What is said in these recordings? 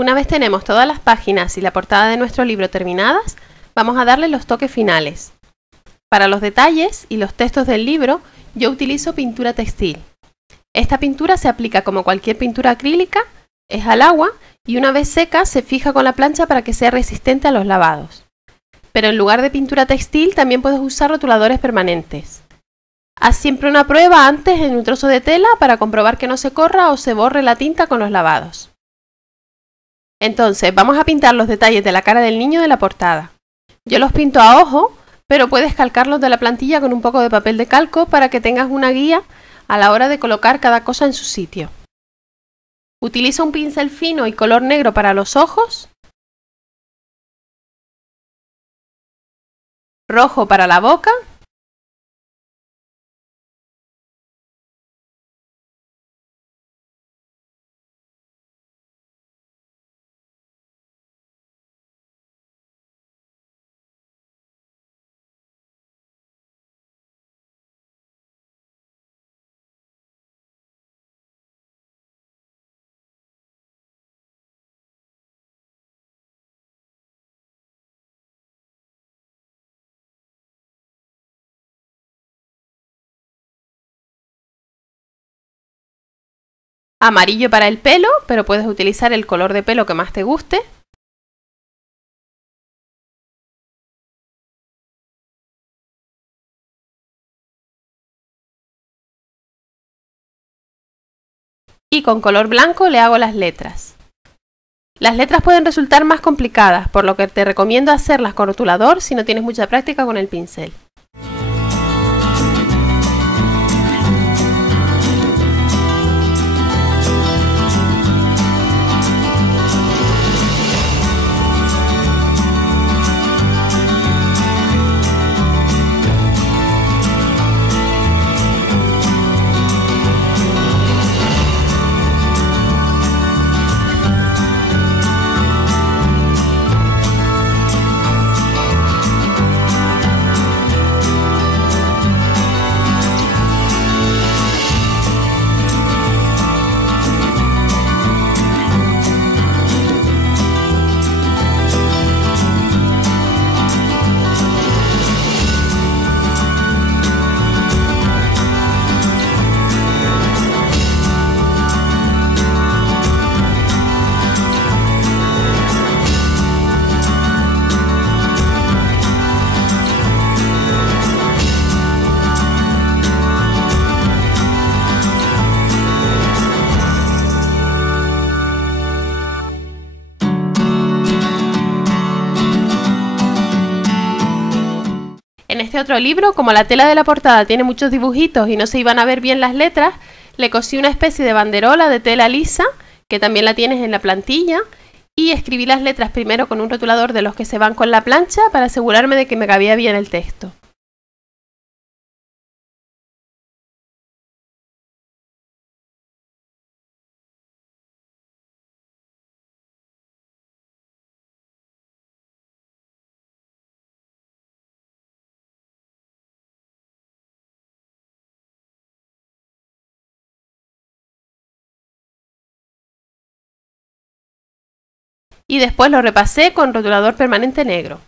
Una vez tenemos todas las páginas y la portada de nuestro libro terminadas, vamos a darle los toques finales. Para los detalles y los textos del libro, yo utilizo pintura textil. Esta pintura se aplica como cualquier pintura acrílica, es al agua y una vez seca se fija con la plancha para que sea resistente a los lavados. Pero en lugar de pintura textil también puedes usar rotuladores permanentes. Haz siempre una prueba antes en un trozo de tela para comprobar que no se corra o se borre la tinta con los lavados. Entonces vamos a pintar los detalles de la cara del niño de la portada. Yo los pinto a ojo, pero puedes calcarlos de la plantilla con un poco de papel de calco para que tengas una guía a la hora de colocar cada cosa en su sitio. Utiliza un pincel fino y color negro para los ojos, rojo para la boca amarillo para el pelo, pero puedes utilizar el color de pelo que más te guste. Y con color blanco le hago las letras. Las letras pueden resultar más complicadas, por lo que te recomiendo hacerlas con rotulador si no tienes mucha práctica con el pincel. En este otro libro, como la tela de la portada tiene muchos dibujitos y no se iban a ver bien las letras, le cosí una especie de banderola de tela lisa, que también la tienes en la plantilla, y escribí las letras primero con un rotulador de los que se van con la plancha para asegurarme de que me cabía bien el texto. Y después lo repasé con rotulador permanente negro.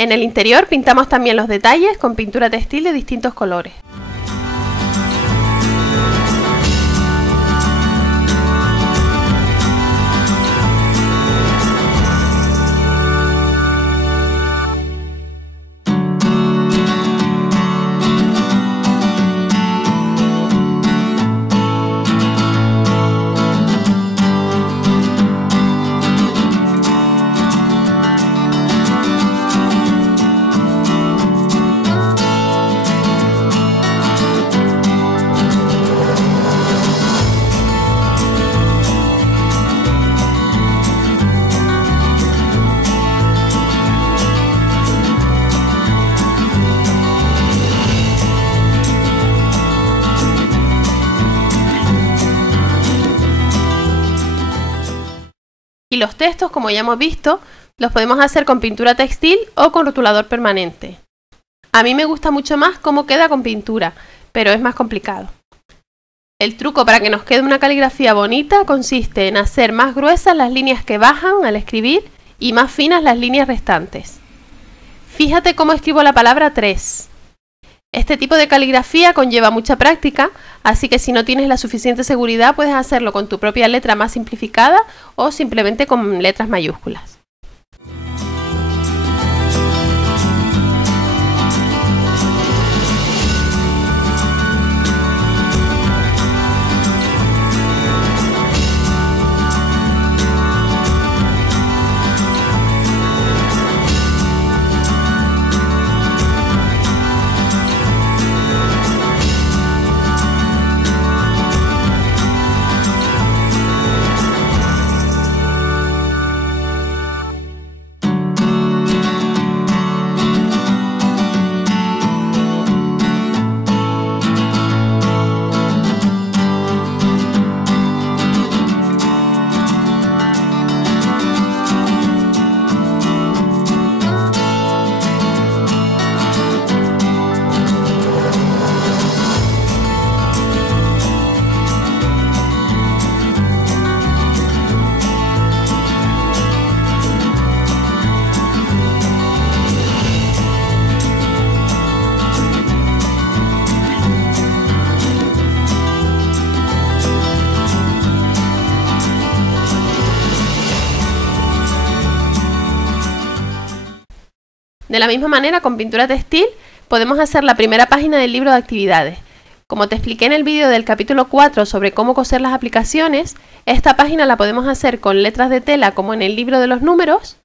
En el interior pintamos también los detalles con pintura textil de distintos colores. Y los textos, como ya hemos visto, los podemos hacer con pintura textil o con rotulador permanente. A mí me gusta mucho más cómo queda con pintura, pero es más complicado. El truco para que nos quede una caligrafía bonita consiste en hacer más gruesas las líneas que bajan al escribir y más finas las líneas restantes. Fíjate cómo escribo la palabra 3. Este tipo de caligrafía conlleva mucha práctica, así que si no tienes la suficiente seguridad puedes hacerlo con tu propia letra más simplificada o simplemente con letras mayúsculas. De la misma manera, con pintura textil podemos hacer la primera página del libro de actividades. Como te expliqué en el vídeo del capítulo 4 sobre cómo coser las aplicaciones, esta página la podemos hacer con letras de tela como en el libro de los números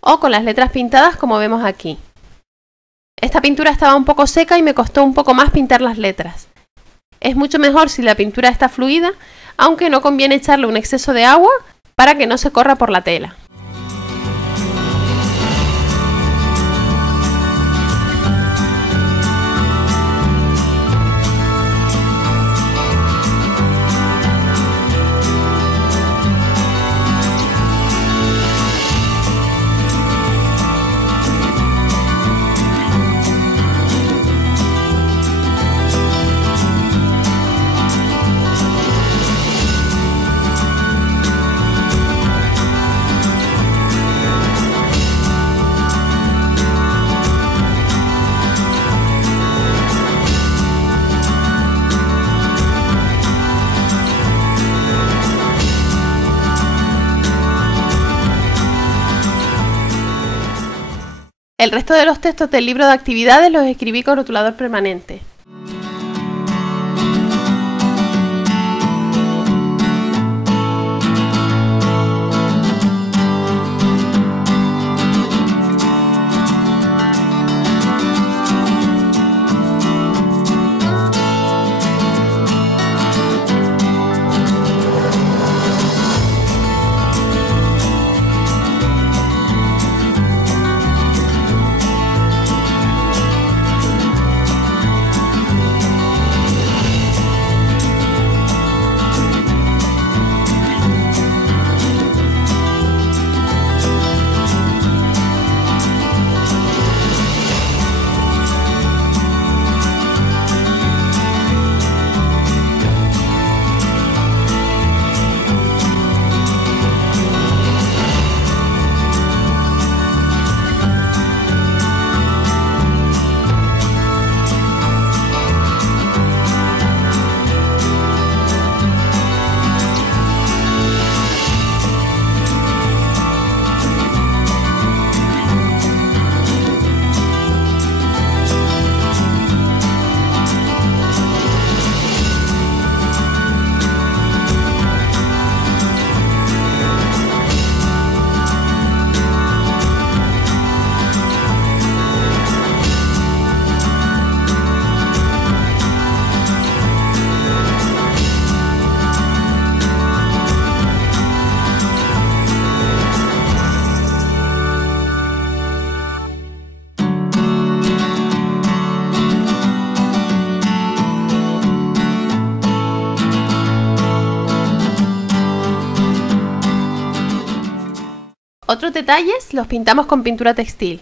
o con las letras pintadas como vemos aquí. Esta pintura estaba un poco seca y me costó un poco más pintar las letras. Es mucho mejor si la pintura está fluida, aunque no conviene echarle un exceso de agua para que no se corra por la tela. El resto de los textos del libro de actividades los escribí con rotulador permanente. Otros detalles los pintamos con pintura textil.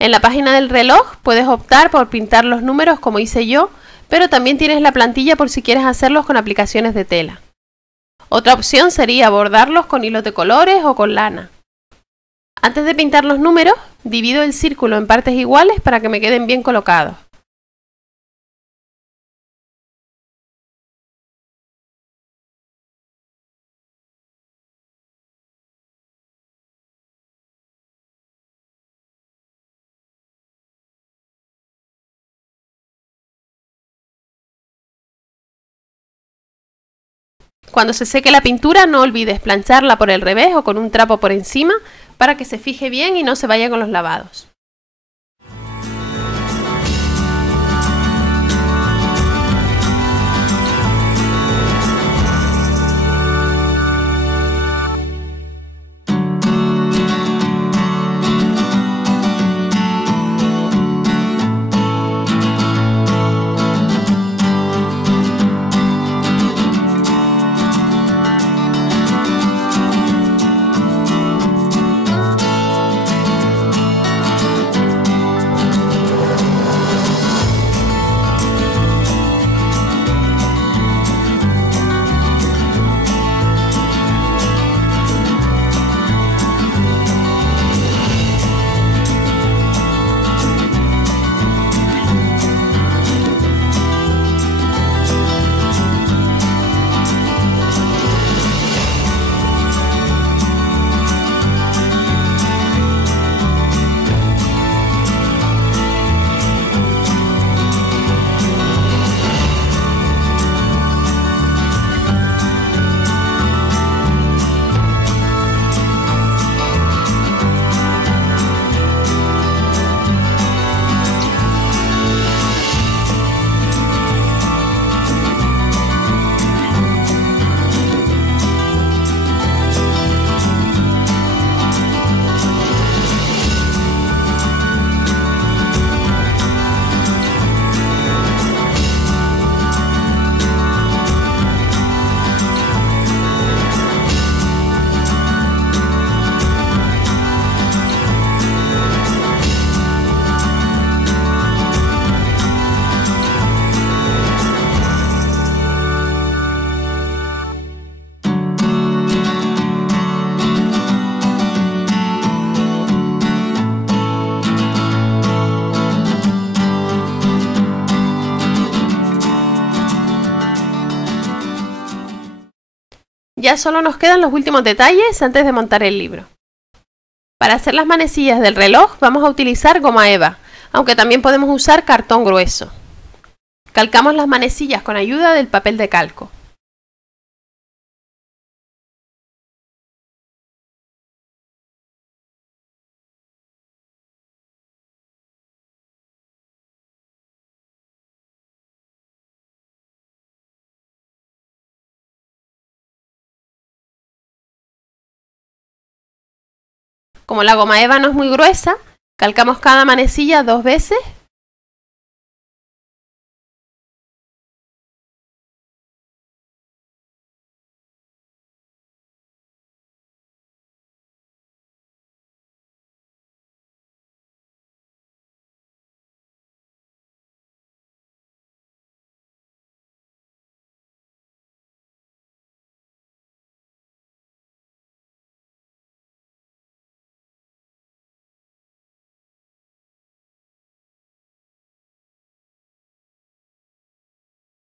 En la página del reloj puedes optar por pintar los números como hice yo, pero también tienes la plantilla por si quieres hacerlos con aplicaciones de tela. Otra opción sería bordarlos con hilos de colores o con lana. Antes de pintar los números, divido el círculo en partes iguales para que me queden bien colocados. Cuando se seque la pintura, no olvides plancharla por el revés o con un trapo por encima para que se fije bien y no se vaya con los lavados. Ya solo nos quedan los últimos detalles antes de montar el libro. Para hacer las manecillas del reloj vamos a utilizar goma eva, aunque también podemos usar cartón grueso. Calcamos las manecillas con ayuda del papel de calco. Como la goma eva no es muy gruesa, calcamos cada manecilla 2 veces .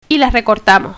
y las recortamos.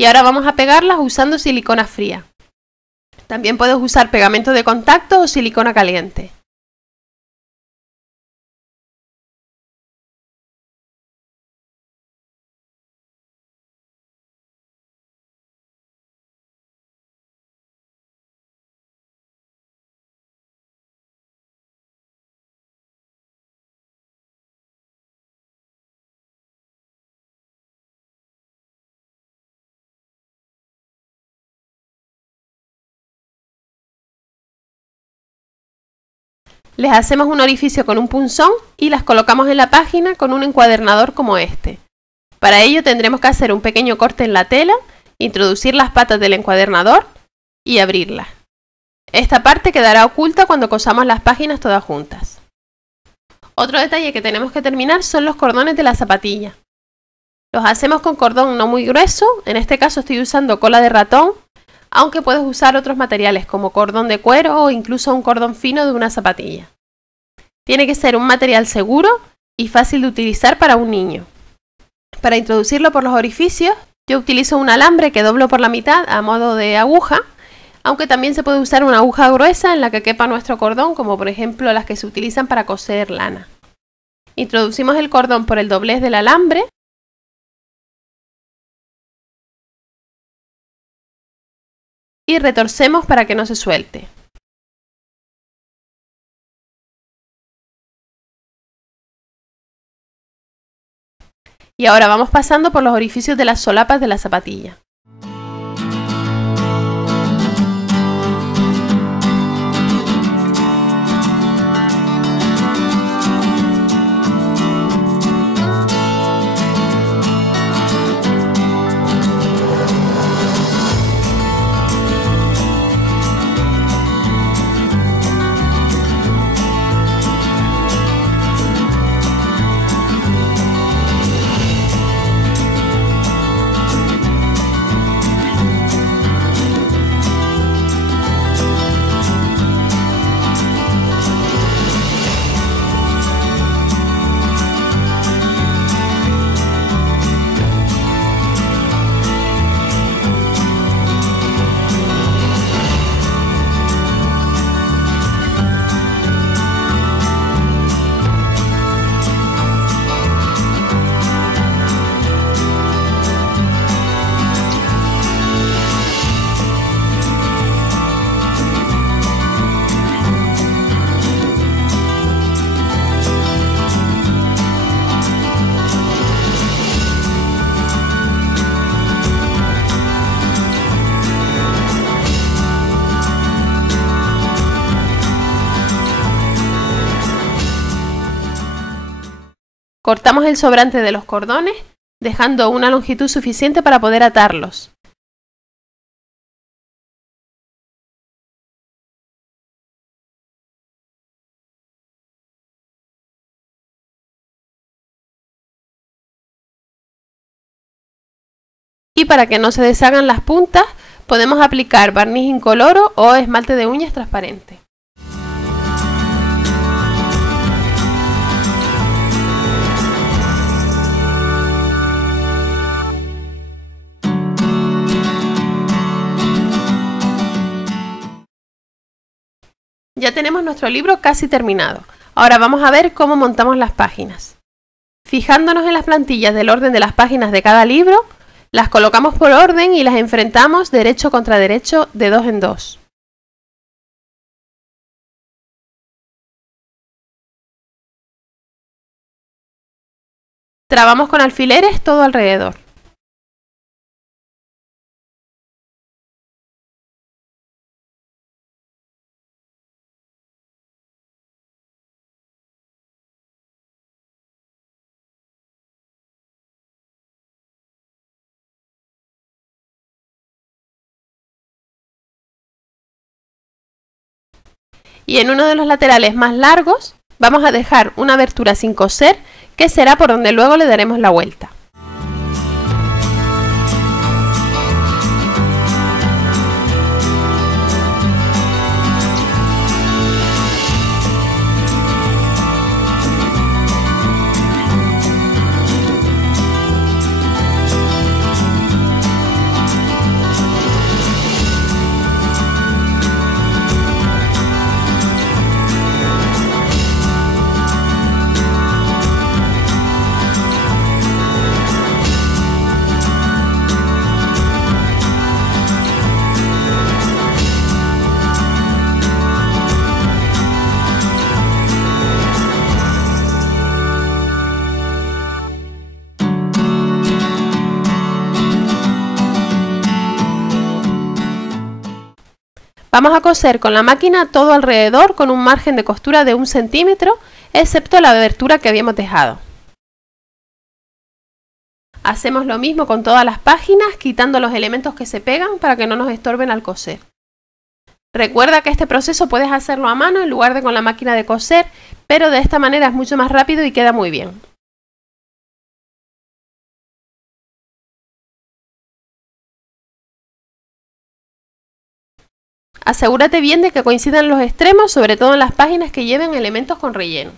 Y ahora vamos a pegarlas usando silicona fría. También puedes usar pegamento de contacto o silicona caliente. Les hacemos un orificio con un punzón y las colocamos en la página con un encuadernador como este. Para ello tendremos que hacer un pequeño corte en la tela, introducir las patas del encuadernador y abrirlas. Esta parte quedará oculta cuando cosamos las páginas todas juntas. Otro detalle que tenemos que terminar son los cordones de la zapatilla. Los hacemos con cordón no muy grueso, en este caso estoy usando cola de ratón, aunque puedes usar otros materiales como cordón de cuero o incluso un cordón fino de una zapatilla. Tiene que ser un material seguro y fácil de utilizar para un niño. Para introducirlo por los orificios, yo utilizo un alambre que doblo por la mitad a modo de aguja, aunque también se puede usar una aguja gruesa en la que quepa nuestro cordón, como por ejemplo las que se utilizan para coser lana. Introducimos el cordón por el doblez del alambre y retorcemos para que no se suelte. Y ahora vamos pasando por los orificios de las solapas de la zapatilla. Cortamos el sobrante de los cordones, dejando una longitud suficiente para poder atarlos. Y para que no se deshagan las puntas, podemos aplicar barniz incoloro o esmalte de uñas transparente. Ya tenemos nuestro libro casi terminado. Ahora vamos a ver cómo montamos las páginas. Fijándonos en las plantillas del orden de las páginas de cada libro, las colocamos por orden y las enfrentamos derecho contra derecho de dos en dos. Trabamos con alfileres todo alrededor. Y en uno de los laterales más largos vamos a dejar una abertura sin coser, que será por donde luego le daremos la vuelta. Vamos a coser con la máquina todo alrededor con un margen de costura de 1 centímetro, excepto la abertura que habíamos dejado. Hacemos lo mismo con todas las páginas, quitando los elementos que se pegan para que no nos estorben al coser. Recuerda que este proceso puedes hacerlo a mano en lugar de con la máquina de coser, pero de esta manera es mucho más rápido y queda muy bien. Asegúrate bien de que coincidan los extremos, sobre todo en las páginas que lleven elementos con relleno.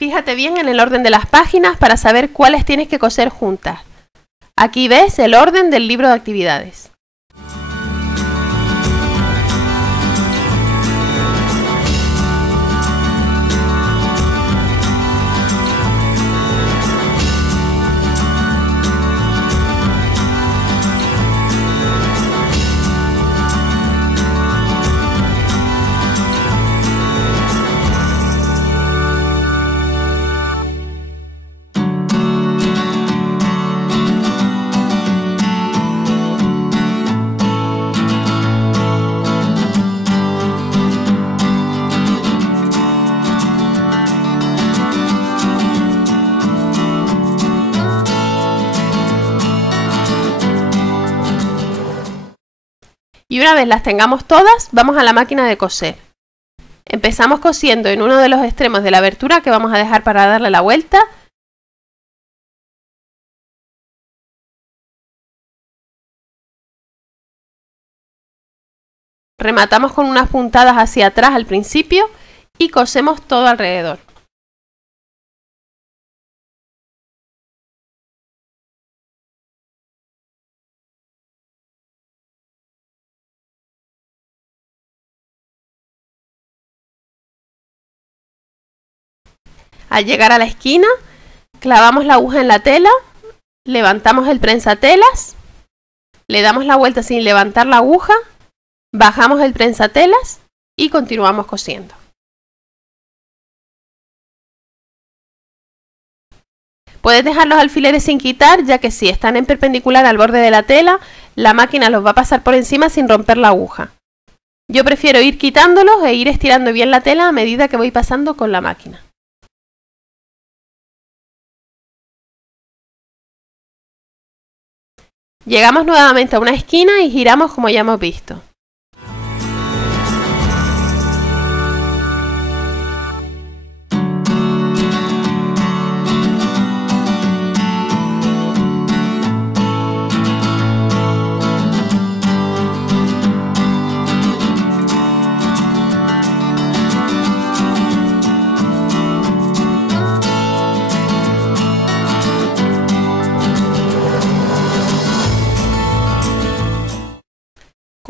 Fíjate bien en el orden de las páginas para saber cuáles tienes que coser juntas. Aquí ves el orden del libro de actividades. Y una vez las tengamos todas, vamos a la máquina de coser. Empezamos cosiendo en uno de los extremos de la abertura que vamos a dejar para darle la vuelta. Rematamos con unas puntadas hacia atrás al principio y cosemos todo alrededor. Al llegar a la esquina, clavamos la aguja en la tela, levantamos el prensatelas, le damos la vuelta sin levantar la aguja, bajamos el prensatelas y continuamos cosiendo. Puedes dejar los alfileres sin quitar, ya que si están en perpendicular al borde de la tela, la máquina los va a pasar por encima sin romper la aguja. Yo prefiero ir quitándolos e ir estirando bien la tela a medida que voy pasando con la máquina. Llegamos nuevamente a una esquina y giramos como ya hemos visto.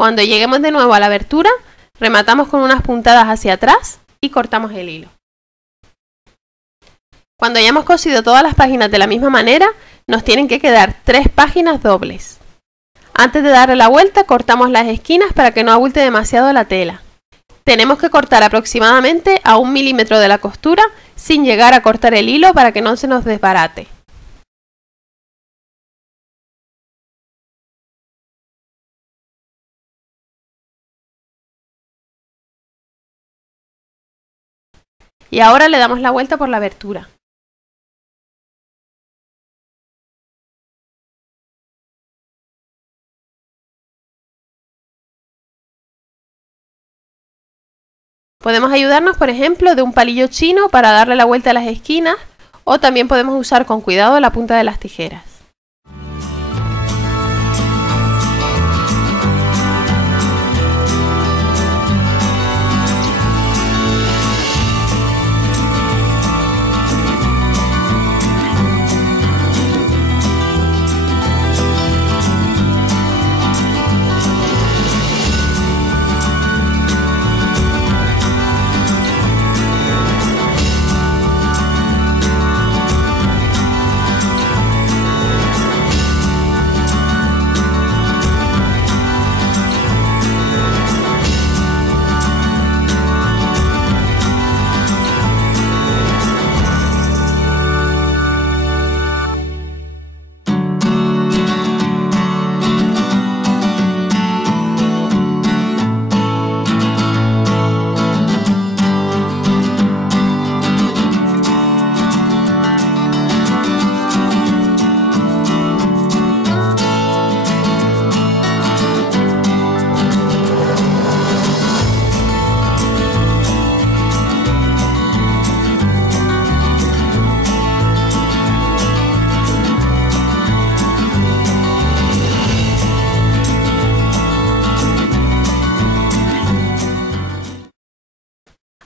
Cuando lleguemos de nuevo a la abertura, rematamos con unas puntadas hacia atrás y cortamos el hilo. Cuando hayamos cosido todas las páginas de la misma manera, nos tienen que quedar 3 páginas dobles. Antes de darle la vuelta, cortamos las esquinas para que no abulte demasiado la tela. Tenemos que cortar aproximadamente a 1 milímetro de la costura sin llegar a cortar el hilo para que no se nos desbarate. Y ahora le damos la vuelta por la abertura. Podemos ayudarnos, por ejemplo, de un palillo chino para darle la vuelta a las esquinas, o también podemos usar con cuidado la punta de las tijeras.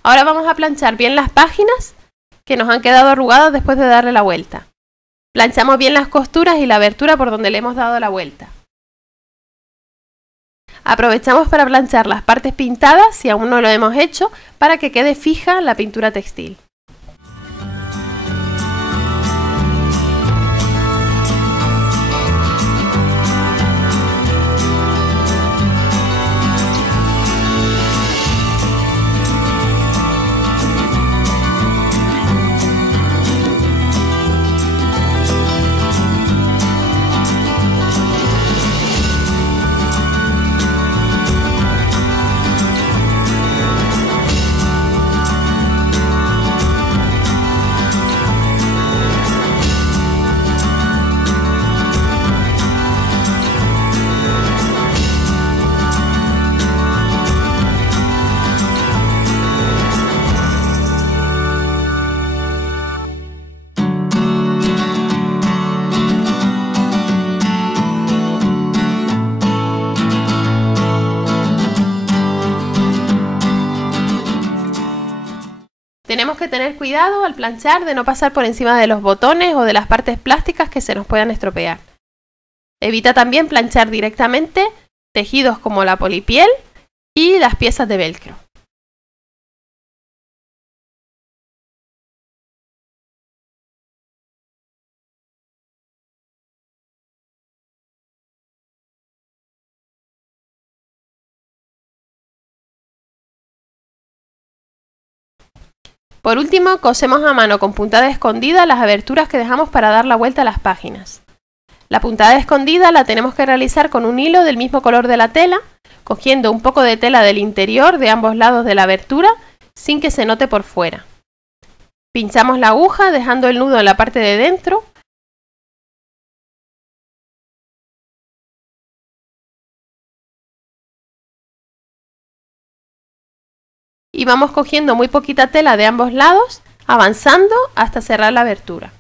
Ahora vamos a planchar bien las páginas que nos han quedado arrugadas después de darle la vuelta. Planchamos bien las costuras y la abertura por donde le hemos dado la vuelta. Aprovechamos para planchar las partes pintadas, si aún no lo hemos hecho, para que quede fija la pintura textil. Tenemos que tener cuidado al planchar de no pasar por encima de los botones o de las partes plásticas que se nos puedan estropear. Evita también planchar directamente tejidos como la polipiel y las piezas de velcro. Por último, cosemos a mano con puntada escondida las aberturas que dejamos para dar la vuelta a las páginas. La puntada escondida la tenemos que realizar con un hilo del mismo color de la tela, cogiendo un poco de tela del interior de ambos lados de la abertura sin que se note por fuera. Pinchamos la aguja dejando el nudo en la parte de dentro. Y vamos cogiendo muy poquita tela de ambos lados, avanzando hasta cerrar la abertura.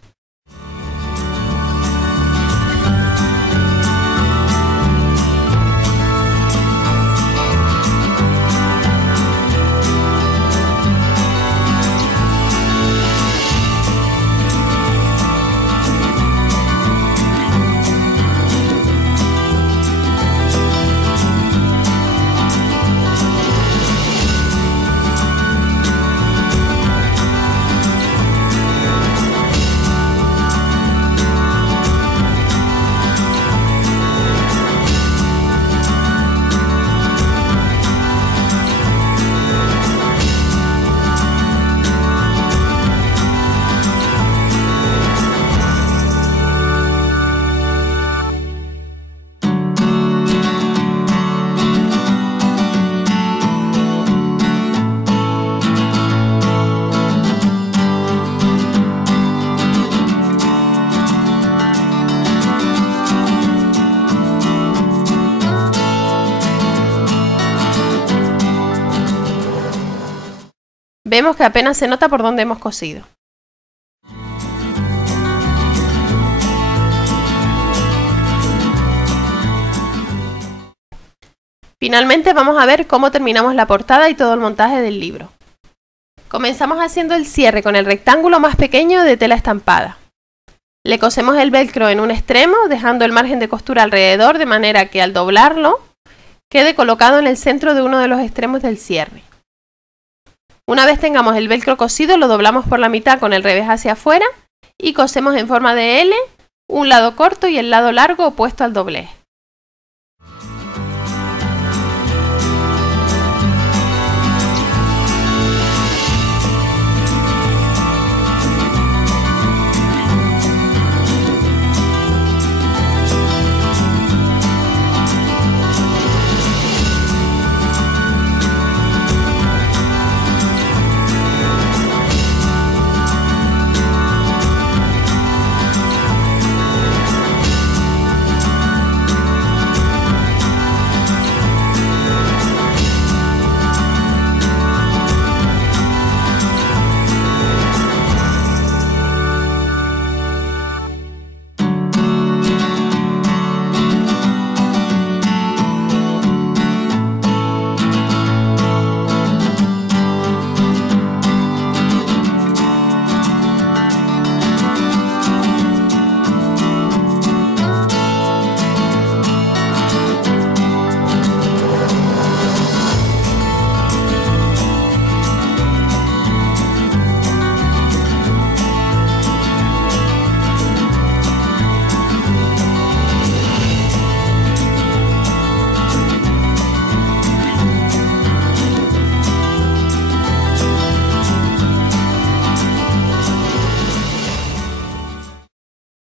Vemos que apenas se nota por dónde hemos cosido. Finalmente vamos a ver cómo terminamos la portada y todo el montaje del libro. Comenzamos haciendo el cierre con el rectángulo más pequeño de tela estampada. Le cosemos el velcro en un extremo, dejando el margen de costura alrededor, de manera que al doblarlo quede colocado en el centro de uno de los extremos del cierre. Una vez tengamos el velcro cosido, lo doblamos por la mitad con el revés hacia afuera y cosemos en forma de L, un lado corto y el lado largo opuesto al doblez.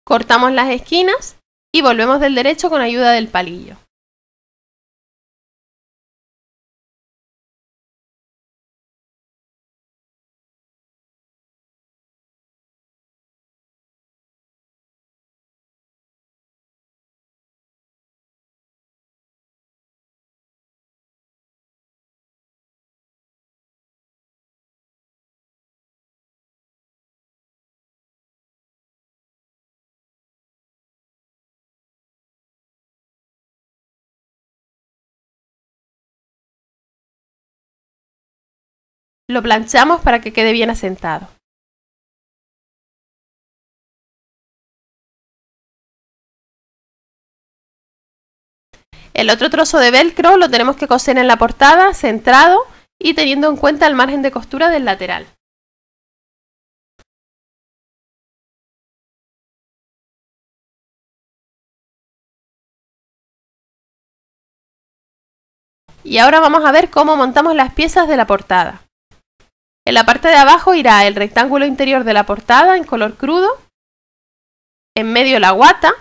Cortamos las esquinas y volvemos del derecho con ayuda del palillo. Lo planchamos para que quede bien asentado. El otro trozo de velcro lo tenemos que coser en la portada, centrado y teniendo en cuenta el margen de costura del lateral. Y ahora vamos a ver cómo montamos las piezas de la portada. En la parte de abajo irá el rectángulo interior de la portada en color crudo, en medio la guata,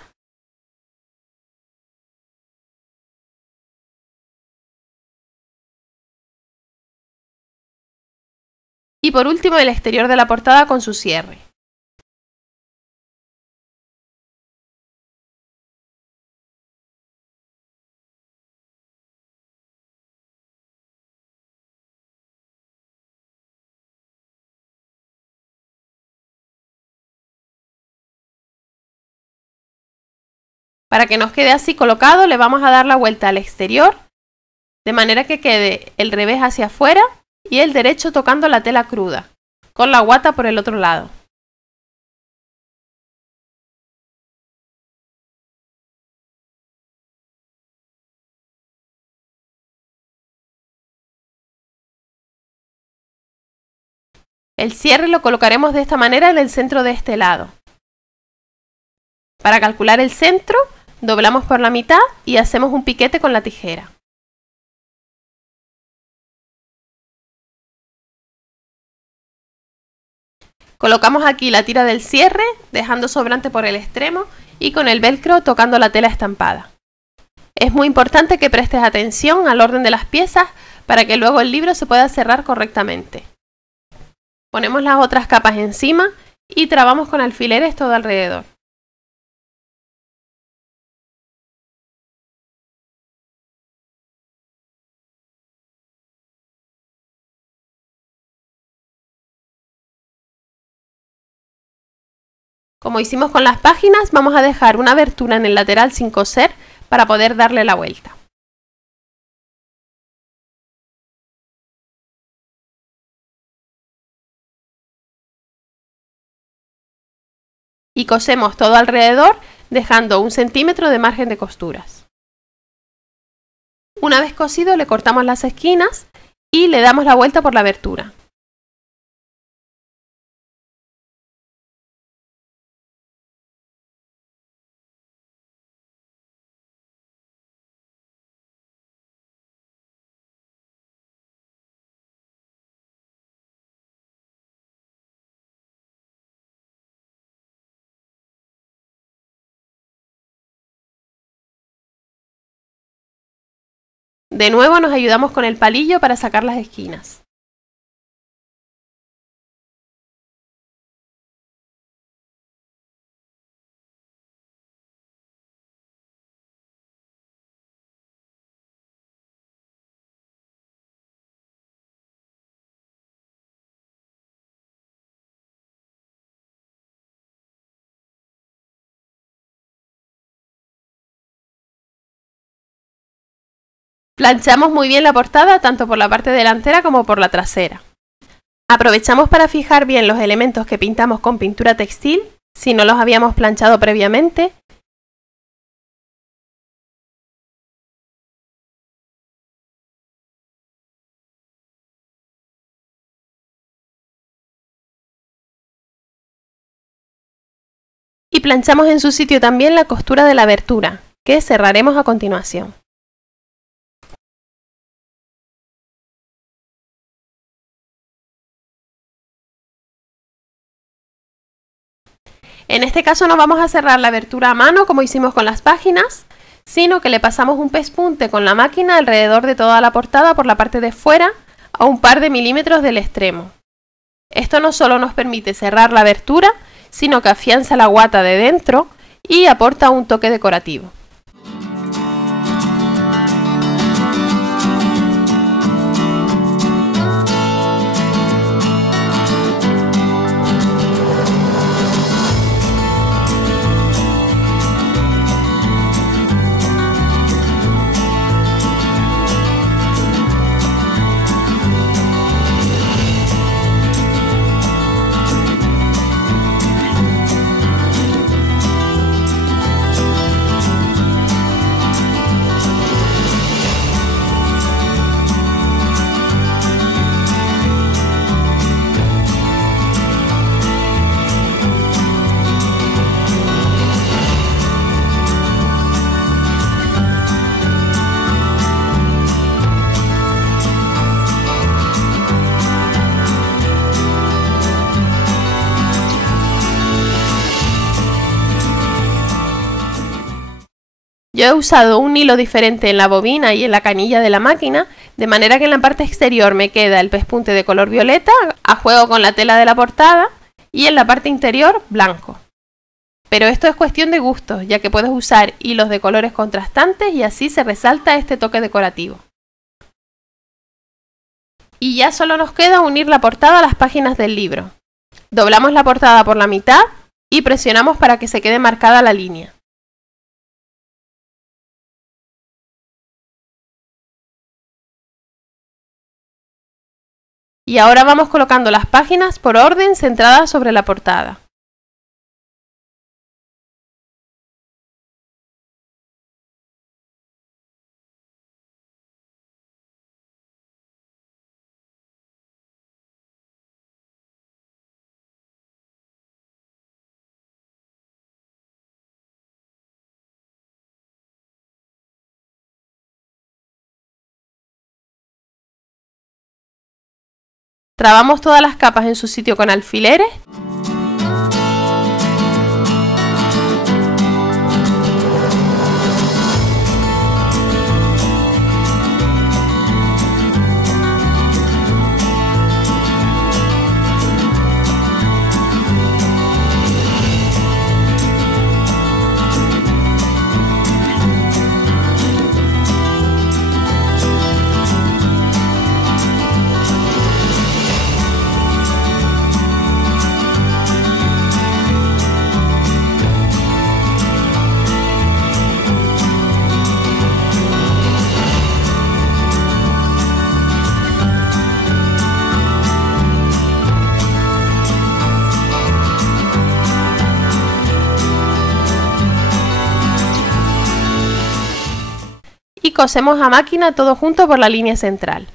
y por último el exterior de la portada con su cierre. Para que nos quede así colocado, le vamos a dar la vuelta al exterior, de manera que quede el revés hacia afuera y el derecho tocando la tela cruda, con la guata por el otro lado. El cierre lo colocaremos de esta manera en el centro de este lado. Para calcular el centro, doblamos por la mitad y hacemos un piquete con la tijera. Colocamos aquí la tira del cierre, dejando sobrante por el extremo y con el velcro tocando la tela estampada. Es muy importante que prestes atención al orden de las piezas para que luego el libro se pueda cerrar correctamente. Ponemos las otras capas encima y trabamos con alfileres todo alrededor. Como hicimos con las páginas, vamos a dejar una abertura en el lateral sin coser para poder darle la vuelta. Y cosemos todo alrededor, dejando 1 centímetro de margen de costuras. Una vez cosido, le cortamos las esquinas y le damos la vuelta por la abertura. De nuevo nos ayudamos con el palillo para sacar las esquinas. Planchamos muy bien la portada tanto por la parte delantera como por la trasera. Aprovechamos para fijar bien los elementos que pintamos con pintura textil, si no los habíamos planchado previamente. Y planchamos en su sitio también la costura de la abertura, que cerraremos a continuación. En este caso no vamos a cerrar la abertura a mano como hicimos con las páginas, sino que le pasamos un pespunte con la máquina alrededor de toda la portada por la parte de fuera a un par de milímetros del extremo. Esto no solo nos permite cerrar la abertura, sino que afianza la guata de dentro y aporta un toque decorativo. Yo he usado un hilo diferente en la bobina y en la canilla de la máquina, de manera que en la parte exterior me queda el pespunte de color violeta, a juego con la tela de la portada, y en la parte interior blanco. Pero esto es cuestión de gustos, ya que puedes usar hilos de colores contrastantes y así se resalta este toque decorativo. Y ya solo nos queda unir la portada a las páginas del libro. Doblamos la portada por la mitad y presionamos para que se quede marcada la línea. Y ahora vamos colocando las páginas por orden centradas sobre la portada. Trabamos todas las capas en su sitio con alfileres. cosemos a máquina todo junto por la línea central.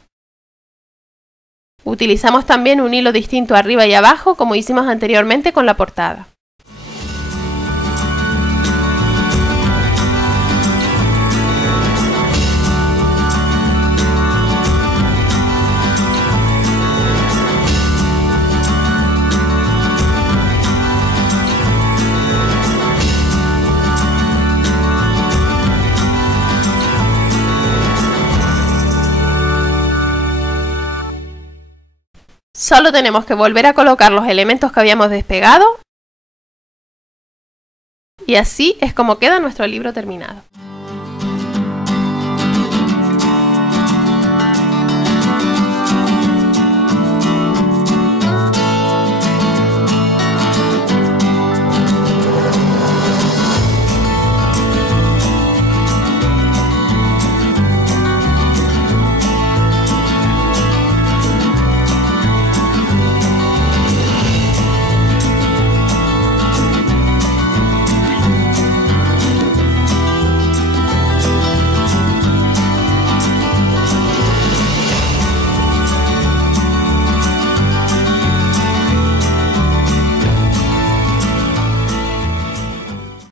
Utilizamos también un hilo distinto arriba y abajo, como hicimos anteriormente con la portada. Solo tenemos que volver a colocar los elementos que habíamos despegado y así es como queda nuestro libro terminado.